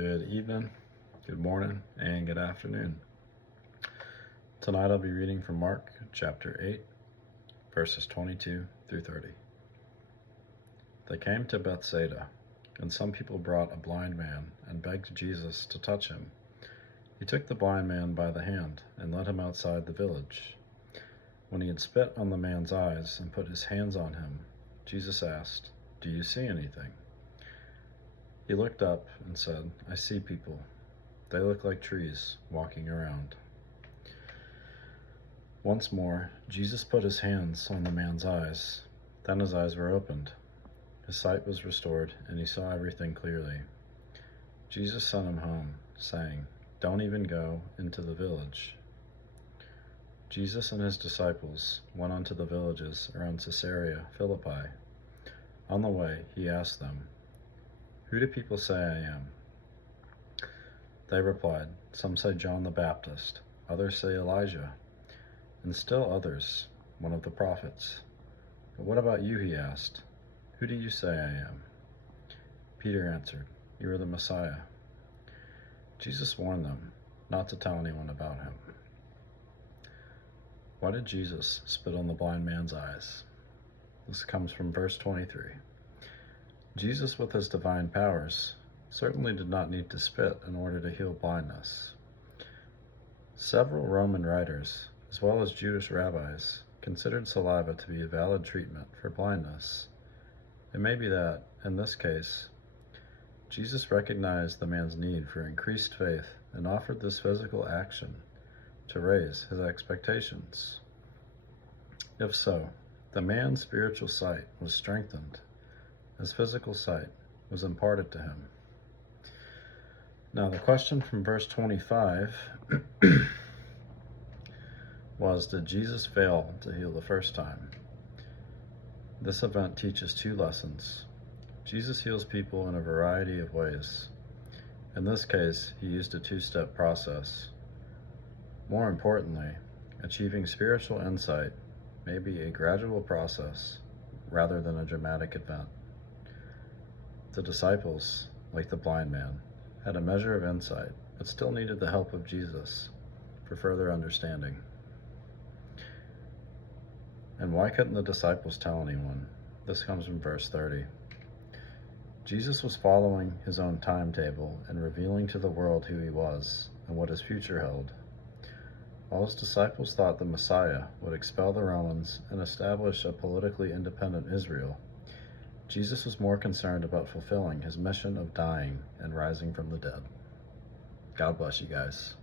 Good evening, good morning, and good afternoon. Tonight I'll be reading from Mark chapter 8, verses 22 through 30. They came to Bethsaida, and some people brought a blind man and begged Jesus to touch him. He took the blind man by the hand and led him outside the village. When he had spit on the man's eyes and put his hands on him, Jesus asked, "Do you see anything?" He looked up and said, "I see people. They look like trees walking around." Once more, Jesus put his hands on the man's eyes. Then his eyes were opened. His sight was restored, and he saw everything clearly. Jesus sent him home, saying, "Don't even go into the village." Jesus and his disciples went on to the villages around Caesarea Philippi. On the way, he asked them, "Who do people say I am?" They replied, "Some say John the Baptist, others say Elijah, and still others, one of the prophets." "But what about you?" he asked. "Who do you say I am?" Peter answered, "You are the Messiah." Jesus warned them not to tell anyone about him. Why did Jesus spit on the blind man's eyes? This comes from verse 23. Jesus, with his divine powers, certainly did not need to spit in order to heal blindness. Several Roman writers, as well as Jewish rabbis, considered saliva to be a valid treatment for blindness. It may be that, in this case, Jesus recognized the man's need for increased faith and offered this physical action to raise his expectations. If so, the man's spiritual sight was strengthened. His physical sight was imparted to him. Now the question from verse 25 was, did Jesus fail to heal the first time? This event teaches two lessons. Jesus heals people in a variety of ways. In this case, he used a two-step process. More importantly, achieving spiritual insight may be a gradual process rather than a dramatic event. The disciples, like the blind man, had a measure of insight, but still needed the help of Jesus for further understanding. And why couldn't the disciples tell anyone? This comes from verse 30. Jesus was following his own timetable and revealing to the world who he was and what his future held. While his disciples thought the Messiah would expel the Romans and establish a politically independent Israel, Jesus was more concerned about fulfilling his mission of dying and rising from the dead. God bless you guys.